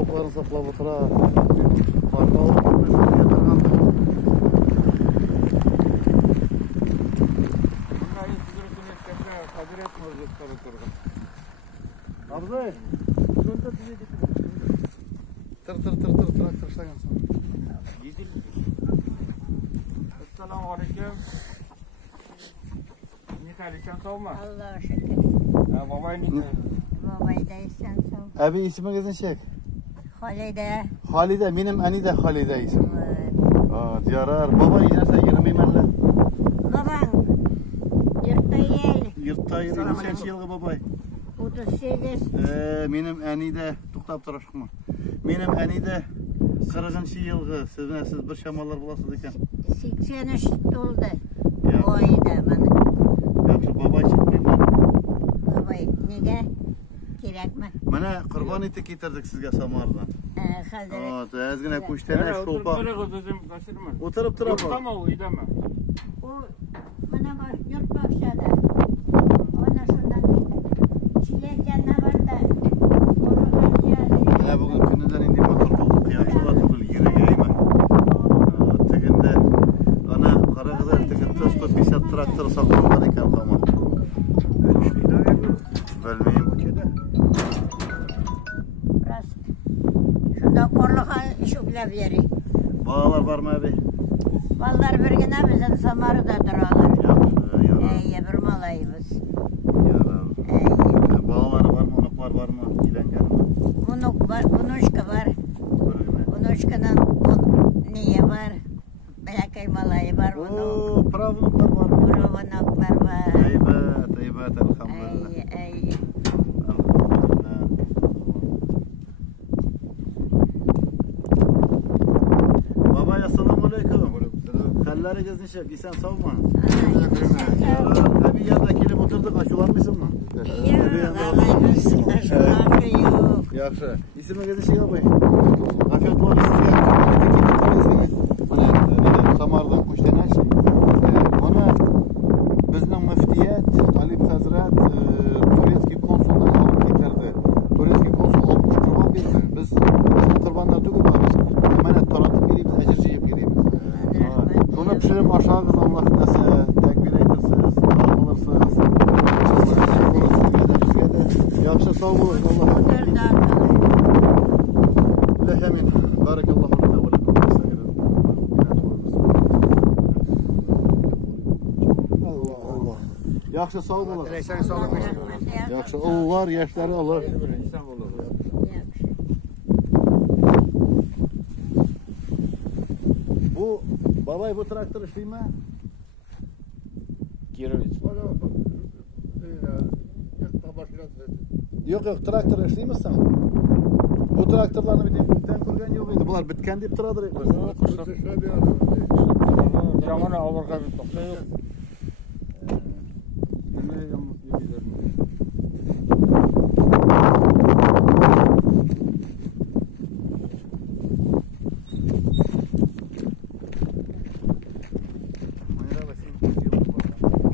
tavuklarını saklab o'tirar. Tavuk bo'lmasa turgan. Abzay, şurada bize tır traktör işlagan sana. Assalomu alaykum. Nihayetsen sağma. Allah'a şükür. Babay ne? Babay da isen sağ. Abi ismingiz nechek? Halide. Halide, benim Anida Halide isim. Diyarar. Baba inerse yirmiymenler. Babam. Yırttayel. Yırttayel. Neçençi yılgı babay? 38. Benim Anida. To'xtab turashqmi? Benim Anida 40-cı yılgı. Siz bir şamallar bulasınız ekan. 83 oldu. O ayda bana. Yaxshi, babay chiqmaymi? Babay nega? Kerakmi? Mana qurbon eti keltirdik sizga Samardan. Hazrat. Ozgina ko'shtana shulpa. O'tirib turaman. Tamam, uydama. O mana bak yurt bakşada. Ona şundan çilekcanna var da. Ya bugün kunidan endi motor bo'ldi. Qiyoqlar tug'il yirgaymi? Teginde ana qarag'izlar teginde 150 traktor saqlangan ekan hamon. Bilmayim. Biraz şunda korluğa şuklab yeri. Bağlar var mı abi? Ballar birgina bizden Samarada duralar. Yaxshi, bir malayımız. Yarar. Bağlar var mı? Unuklar var mı? Gilengen mi? Unuk var, unuşka var. Unuşkanın niye var? Belakay malayı var. Oo, pravnuklar var mı? Unuklar var. Eybat, elhamdülillah. Ay. Babay, assalomu alaykum. Xallaringiz nechek? Esen sog'mi? Abi yerda kelib o'tirdik, ashularmisanmi? Yo'q. Yaxshi. Ismingiz nechek o'g'ay? Afiyat bo'lsin sizga. Mana Samardan qo'shtanash. Mana bizning muftiyat Alip Hazrat Turetskiy konsuldan olib ketirdi. Turetskiy konsul olib qurbon berdi. Biz qurbonlar tug'ilamiz. Mana taratib beramiz, ajr yeb beramiz. Şunu pişirip aşağıda Allah dese tekbir edersiniz, dua kılırsınız. Yaxşı sağ olun. Allah'a emanet. Lehemin. Barakallahu lana ve lekum. Allah. Yaxşı sağ olun. Yaxşı oğullar, yaşları alır. Bu babay bu traktör işleyeyim mi? Kirovic. Yok traktör işleyeyim mi sen? Bu traktörlerini bir de kurgan yok idi. Bunlar bitken deyip duradır. Jamana avurga bir to'xta yo'q. Nima yomon